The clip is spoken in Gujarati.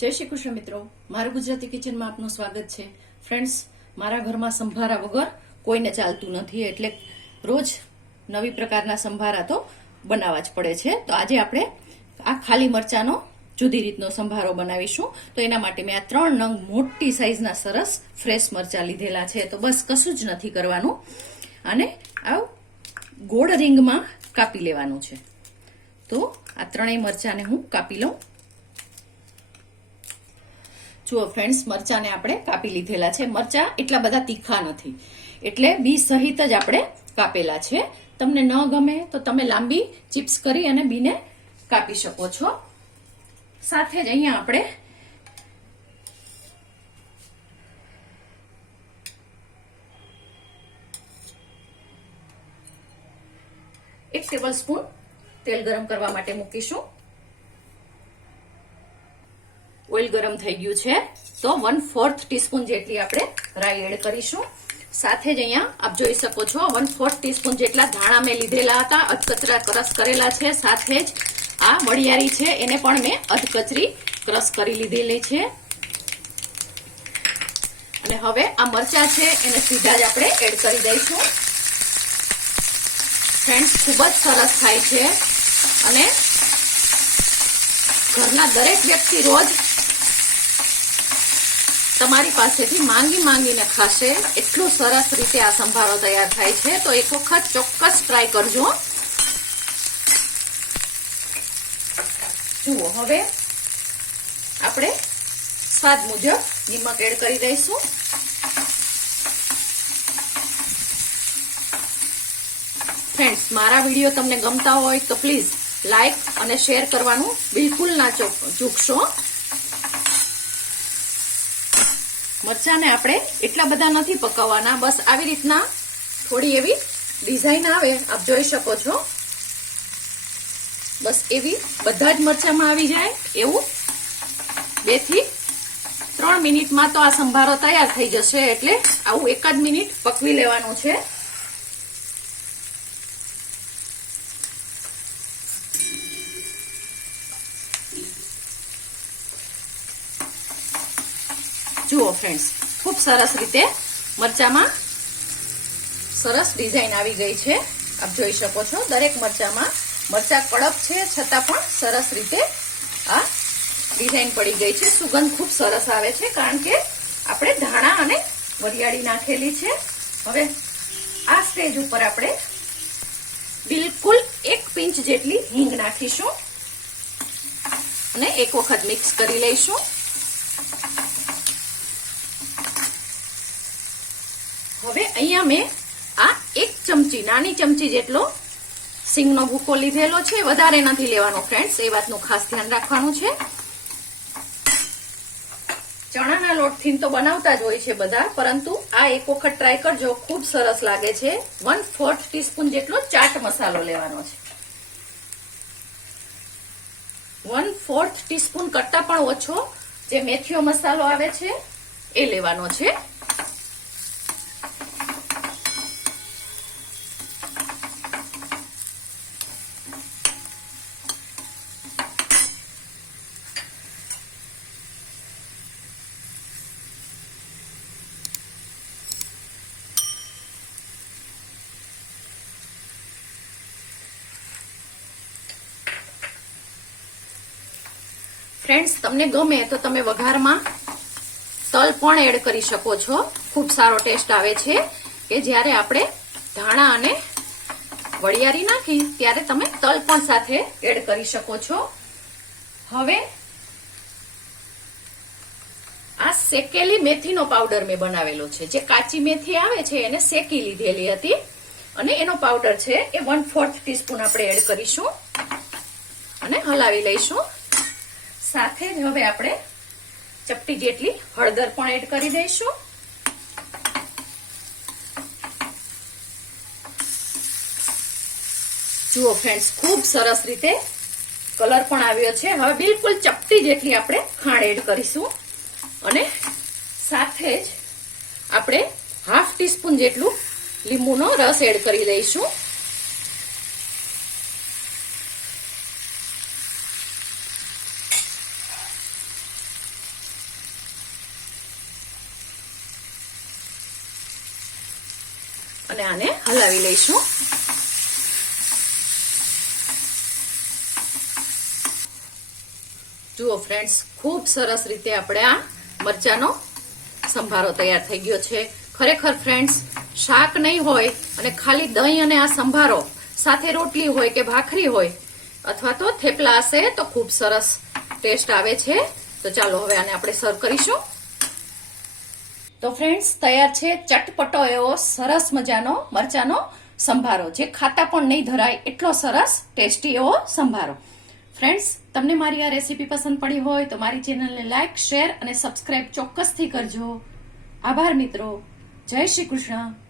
જય શ્રી કૃષ્ણ મિત્રો, મારા ગુજરાતી કિચનમાં આપનું સ્વાગત છે. ફ્રેન્ડ્સ, મારા ઘરમાં સંભારા વગર કોઈને ચાલતું નથી, એટલે રોજ નવી પ્રકારના સંભારા તો બનાવવા જ પડે છે. તો આજે આપણે આ ખાલી મરચાનો જુદી રીતનો સંભારો બનાવીશું. તો એના માટે મેં આ 3 નંગ મોટી સાઈઝના સરસ ફ્રેશ મરચા લીધેલા છે. તો બસ કશું જ નથી કરવાનું, અને આ ગોળ રીંગમાં કાપી લેવાનું છે. તો આ 3 મરચાને હું કાપી લઉં. જુઓ ફ્રેન્ડ્સ, મરચાને આપણે કાપી લીધેલા છે. મરચા એટલા બધા તીખા નથી, એટલે બી સહિત જ આપણે કાપેલા છે. તમને ન ગમે તો તમે લાંબી ચિપ્સ કરી અને બીને કાપી શકો છો. સાથે જ અહીંયા આપણે એક ટેબલ સ્પૂન તેલ ગરમ કરવા માટે મૂકીશું. ઓઇલ ગરમ થઈ ગયું છે, તો 1/4 ટીસ્પૂન જેટલી આપણે રાઈ એડ કરીશું. સાથે જ અહીંયા આપ જોઈ શકો છો 1/4 ટીસ્પૂન જેટલા ધાણા મેં લીધેલા હતા, અધકચરા ક્રશ કરેલા છે. સાથે જ આ વરિયાળી છે, એને પણ મેં અધકચરી ક્રશ કરી લીધેલી છે. અને હવે આ મરચા છે એને સીધા જ આપણે એડ કરી દઈશું. ફ્રેન્ડ્સ, ખૂબ જ સરસ થાય છે, અને ઘરના દરેક વ્યક્તિ રોજ તમારી પાસેથી માંગીને ખાશે. એટલું સરસ રીતે આ સંભારો તૈયાર થાય છે. તો એક વખત ચોક્કસ ટ્રાય કરજો. જુઓ, હવે આપણે સ્વાદ મુજબ નમક એડ કરી દઈશું. ફ્રેન્ડ્સ, મારા વિડીયો તમને ગમતા હોય તો પ્લીઝ લાઈક અને શેર કરવાનું બિલકુલ ના ચૂકશો. મરચાને આપણે એટલા બધા નથી પકાવવાના, બસ આવી રીતના થોડી એવી ડિઝાઇન આવે, આપ જોઈ શકો છો. બસ એવી બધા જ મરચામાં આવી જાય એવું 2 થી 3 મિનિટમાં તો આ સંભારો તૈયાર થઈ જશે. એટલે આવું 1 જ મિનિટ પકવી લેવાનું છે. જુઓ ફ્રેન્ડ્સ, ખૂબ સરસ રીતે મરચામાં સરસ ડિઝાઇન આવી ગઈ છે. આપ જોઈ શકો છો દરેક મરચામાં. મરચા કડક છે છતાં પણ સરસ રીતે આ ડિઝાઇન પડી ગઈ છે. સુગંધ ખૂબ સરસ આવે છે, કારણ કે આપણે ધાણા અને વરિયાળી નાખેલી છે. હવે આ સ્ટેજ ઉપર આપણે બિલકુલ 1 પિંચ જેટલી હિંગ નાખીશું અને એક વખત મિક્સ કરી લઈશું. હવે અહીંયા મેં આ 1 ચમચી, નાની ચમચી જેટલો સિંગનો ભૂકો લીધેલો છે. વધારે નથી લેવાનો ફ્રેન્ડ્સ, એ વાતનું ખાસ ધ્યાન રાખવાનું છે. ચણાના લોટથી તો બનાવતા જ હોય છે બધા, પરંતુ આ એક વખત ટ્રાય કરજો, ખૂબ સરસ લાગે છે. 1/4 ટીસ્પૂન જેટલો ચાટ મસાલો લેવાનો છે. 1/4 ટીસ્પૂન કરતા પણ ઓછો જે મેથીઓ મસાલો આવે છે એ લેવાનો છે. ફ્રેન્ડ્સ, તમને ગમે તો તમે વઘારમાં તલ પણ એડ કરી શકો છો. ખૂબ સારો ટેસ્ટ આવે છે કે જ્યારે આપણે ધાણા અને વરિયાળી નાખી ત્યારે તમે તલ પણ સાથે એડ કરી શકો છો. હવે આ શેકેલી મેથીનો પાવડર મેં બનાવેલો છે. જે કાચી મેથી આવે છે એને શેકી લીધેલી હતી, અને એનો પાવડર છે એ 1/4 ટીસ્પૂન આપણે એડ કરીશું અને હલાવી લઈશું. સાથે જ હવે આપણે ચપટી જેટલી હળદર પણ એડ કરી દઈશું. જુઓ ફ્રેન્ડ્સ, ખૂબ સરસ રીતે કલર પણ આવ્યો છે. હવે બિલકુલ ચપટી જેટલી આપણે ખાંડ એડ કરીશું, અને સાથે જ આપણે 1/2 ટીસ્પૂન જેટલું લીંબુનો રસ એડ કરી દઈશું. અને આને હલાવી લઈશું. જુઓ ફ્રેન્ડ્સ, ખૂબ સરસ રીતે આપણે આ મરચાનો સંભારો તૈયાર થઈ ગયો છે. ખરેખર ફ્રેન્ડ્સ, શાક નહીં હોય અને ખાલી દહીં અને આ સંભારો સાથે રોટલી હોય કે ભાખરી હોય અથવા તો થેપલા હશે તો ખૂબ સરસ ટેસ્ટ આવે છે. તો ચાલો હવે આને આપણે સર્વ કરીશું. તો ફ્રેન્ડ્સ, તૈયાર છે ચટપટો એવો સરસ મજાનો મરચાનો સંભારો, જે ખાતા પણ નહીં ધરાય એટલો સરસ ટેસ્ટી એવો સંભારો. ફ્રેન્ડ્સ, તમને મારી આ રેસીપી પસંદ પડી હોય તો મારી ચેનલને લાઈક, શેર અને સબસ્ક્રાઇબ ચોક્કસથી કરજો. આભાર મિત્રો. જય શ્રી કૃષ્ણ.